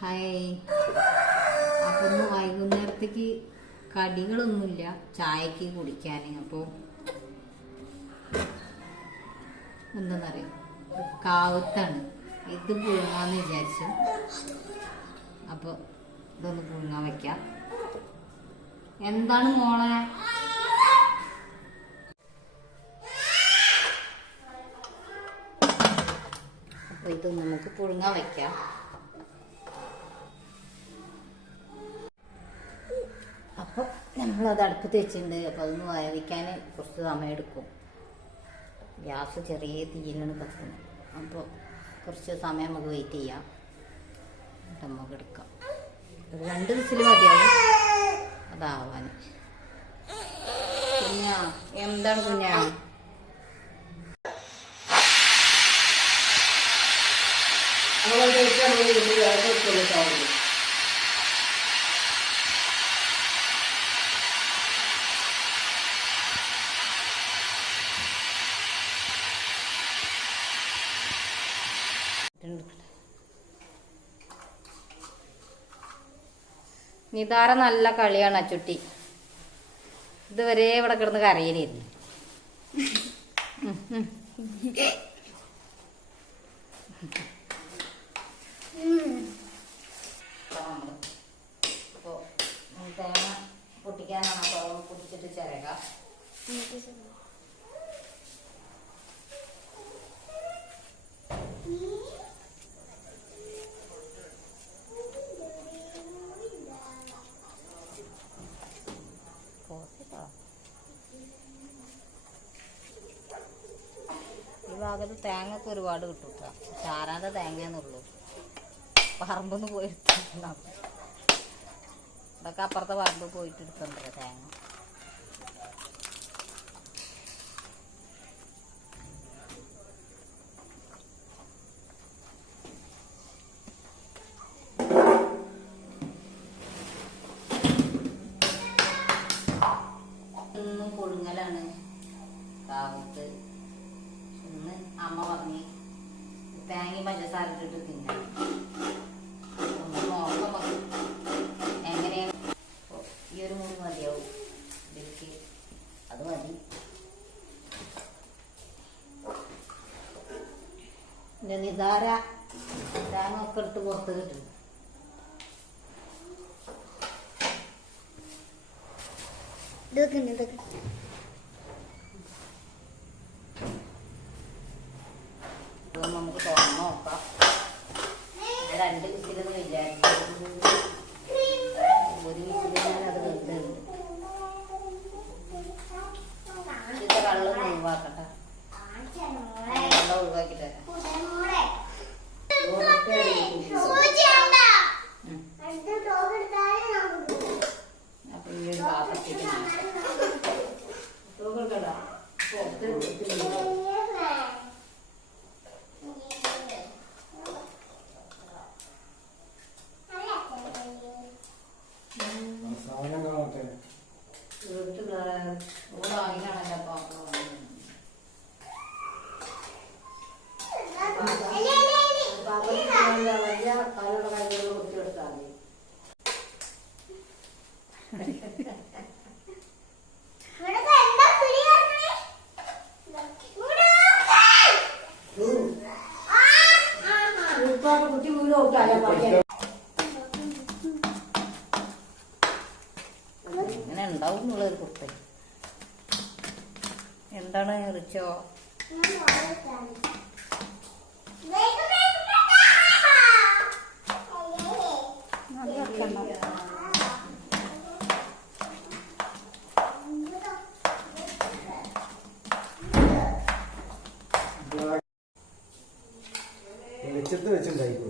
Hi. അപ്പം ഒന്ന് വൈകുന്നേരത്തേക്ക് കടികളൊന്നുമില്ല ചായക്ക് കുടിക്കാൻ. അപ്പോൾ എന്താണെന്നറിയാം, കാവത്താണ്. ഇത് പുഴുങ്ങാന്ന് വിചാരിച്ചു. അപ്പോൾ ഇതൊന്ന് പുഴുങ്ങാൻ വയ്ക്കാം. എന്താണ് മോളെ? അപ്പോൾ ഇത് നമുക്ക് പുഴുങ്ങാൻ വയ്ക്കാം. അപ്പോൾ നമ്മളത് അടുപ്പത്ത് വെച്ചിട്ടുണ്ട്. അപ്പോൾ അതൊന്ന് വേവിക്കാൻ കുറച്ച് സമയം എടുക്കും. ഗ്യാസ് ചെറിയ തീയിലാണ് കത്തുന്നത്. അപ്പോൾ കുറച്ച് സമയം നമുക്ക് വെയിറ്റ് ചെയ്യാം. എന്നിട്ട് നമുക്ക് എടുക്കാം. ഒരു 2 വിസിൽ മതിയാവും അതാവാൻ. കുഞ്ഞാ, എന്താണ് കുഞ്ഞാ? നിതാര നല്ല കളിയാണ് അച്ചുട്ടി. ഇതുവരെ ഇവിടെ കിടന്ന് കരയിലായിരുന്നു. അപ്പോൾ തേങ്ങ പൊട്ടിക്കാനാണ്. അപ്പോൾ പൊട്ടിച്ചിട്ട് ചിരകാം. ഈ ഭാഗത്ത് തേങ്ങയൊക്കെ ഒരുപാട് കിട്ടും കേട്ടോ. ചാരാതെ തേങ്ങയെന്നുള്ളൂ. പറമ്പൊന്ന് പോയി എടുത്തിട്ടുണ്ടാവും. ഇതൊക്കെ അപ്പുറത്തെ പറമ്പ് പോയിട്ട് എടുക്കണ്ടല്ലോ തേങ്ങ. ഇന്നും പുഴുങ്ങലാണ് കാവത്ത്. ഇന്ന് അമ്മ പറഞ്ഞ് തേങ്ങയും പഞ്ചസാര ഇട്ടിട്ട് തിന്നാം. ഒന്ന് നോക്കാം എങ്ങനെയാണ്. ഈ ഒരു മുറി മതിയാവും ഇതിലേക്ക്. അത് മതി. പിന്നെ നിതാര തേങ്ങ ഒക്കെ എടുത്ത് പുറത്ത് കിട്ടും. നമുക്ക് തുറന്ന് നോക്കാം. 2 വിസിലെന്ന് വിചാരിച്ചു. 1 വിസിൽ അത് വെന്തുണ്ട്. ഇതിന്റെ വെള്ളം ഒഴിവാക്കട്ടെ. വെള്ളം ഒഴിവാക്കി തരാം. അപ്പൊ ഈ ഒരു പാത്രത്തേക്ക് ഇങ്ങനെ ഉണ്ടാവും എന്നുള്ളൊരു കുട്ടി. എന്താണ് റിച്ചോ? വെച്ചിട്ട് വെച്ചിട്ടുണ്ടായിക്കോ.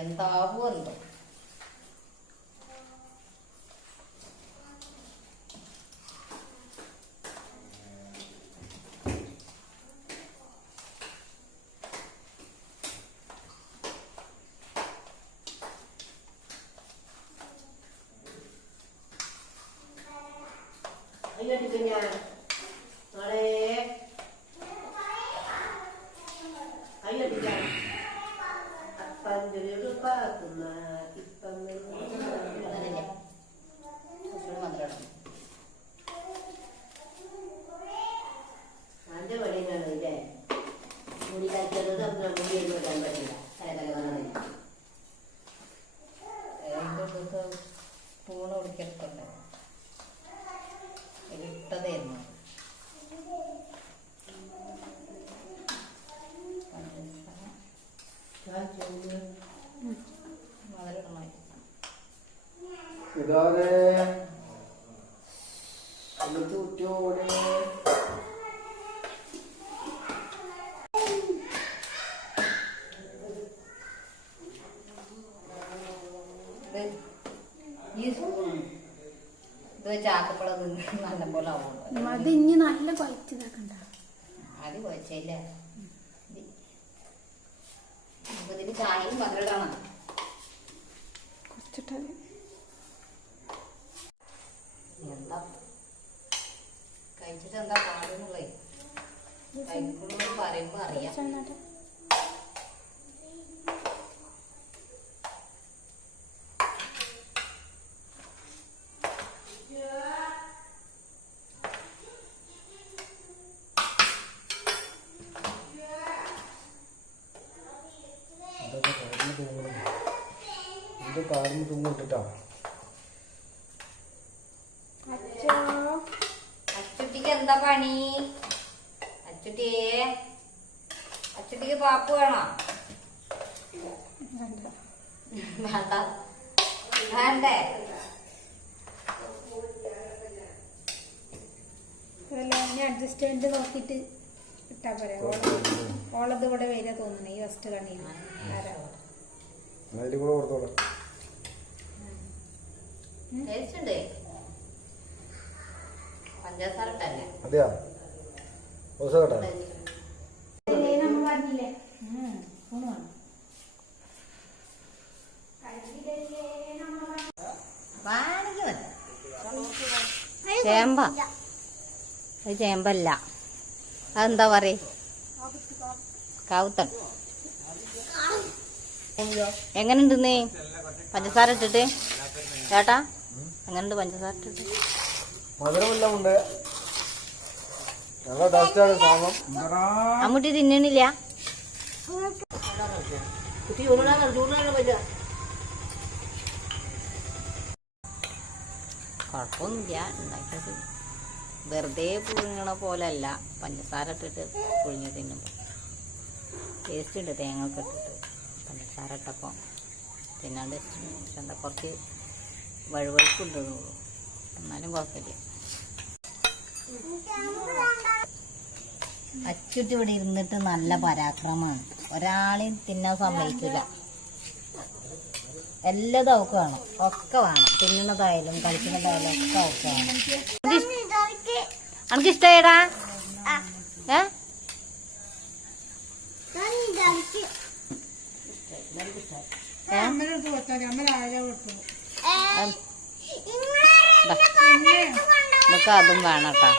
എന്താവുമല്ലോ. സ്പൂണ് കുടിക്കെടുക്കണ്ടേ ഇട്ടതായിരുന്നു. ഈ സ്പൂൺ ഇത് വെച്ച് ആക്കപ്പഴം തിന്ന് നല്ലപോലെ ആവുള്ളൂ. അത് ഇനി നല്ല കുഴച്ചിതാക്കണ്ട. അത് കുഴച്ചില്ല. ഇതിന് ചായയും പന്ത്രണ്ടാണ് കുറച്ചിട്ട് എന്താ കഴിച്ചിട്ട് എന്താ പാടുന്നുള്ളേ. കഴിക്കുമ്പോൾ പറയുമ്പോ അറിയാം. കാറിന് തൂങ്ങിട്ടാ അച്ചുട്ടിക്ക് എന്താ പണി? അച്ചുട്ടിക്ക് പാപ്പ് വേണോ? വേണ്ട വേണ്ടേ? അഡ്ജസ്റ്റ് ചെയ്ത് നോക്കിട്ട് ഇട്ടാ പോരാ. ഓളത് ഇവിടെ വരിക തോന്നുന്നു ഈ ഫസ്റ്റ് കണ്ണിയിൽ. പഞ്ചസാര ഇട്ടല്ലേ? അതെയാ നമ്മൾ പറഞ്ഞില്ലേ ചേമ്പ. അത് ചേമ്പല്ല, അതെന്താ പറയ? കാവുത്തൻ. എങ്ങനെയുണ്ടെന്നേ പഞ്ചസാര ഇട്ടിട്ട്? ചേട്ടാ എങ്ങനെയുണ്ട് പഞ്ചസാര ഇട്ടിട്ട്? മധുരമെല്ലാമുണ്ട്. അമ്മൂട്ടി തിന്നണില്ല. കുഴപ്പമൊന്നുമില്ല. ഉണ്ടാക്കിയത് വെറുതെ പുഴുങ്ങണ പോലെയല്ല, പഞ്ചസാര ഇട്ടിട്ട് പുഴുങ്ങി തിന്നുമ്പോൾ ടേസ്റ്റ് ഉണ്ട്. തേങ്ങയൊക്കെ ഇട്ടിട്ട് പഞ്ചസാര ഇട്ടപ്പോൾ തിന്നാൻ ടേസ്റ്റ് ഉണ്ട്. പക്ഷെ എന്താ കുറച്ച് വഴുവഴുപ്പുണ്ട്, എന്നാലും കുഴപ്പമില്ല. അച്ചുട്ടി ഇവിടെ ഇരുന്നിട്ട് നല്ല പരാക്രമമാണ്. ഒരാളെയും തിന്നാൻ സമ്മതിക്കില്ല. എല്ലാതും അവൾക്ക് വേണം, ഒക്കെ വേണം. തിന്നുന്നതായാലും കളിക്കുന്നതായാലും ഒക്കെ അവൾക്ക് വേണം. അനക്ക് ഇഷ്ടമായിടാ? നമുക്ക് അതും വേണം കേട്ടോ.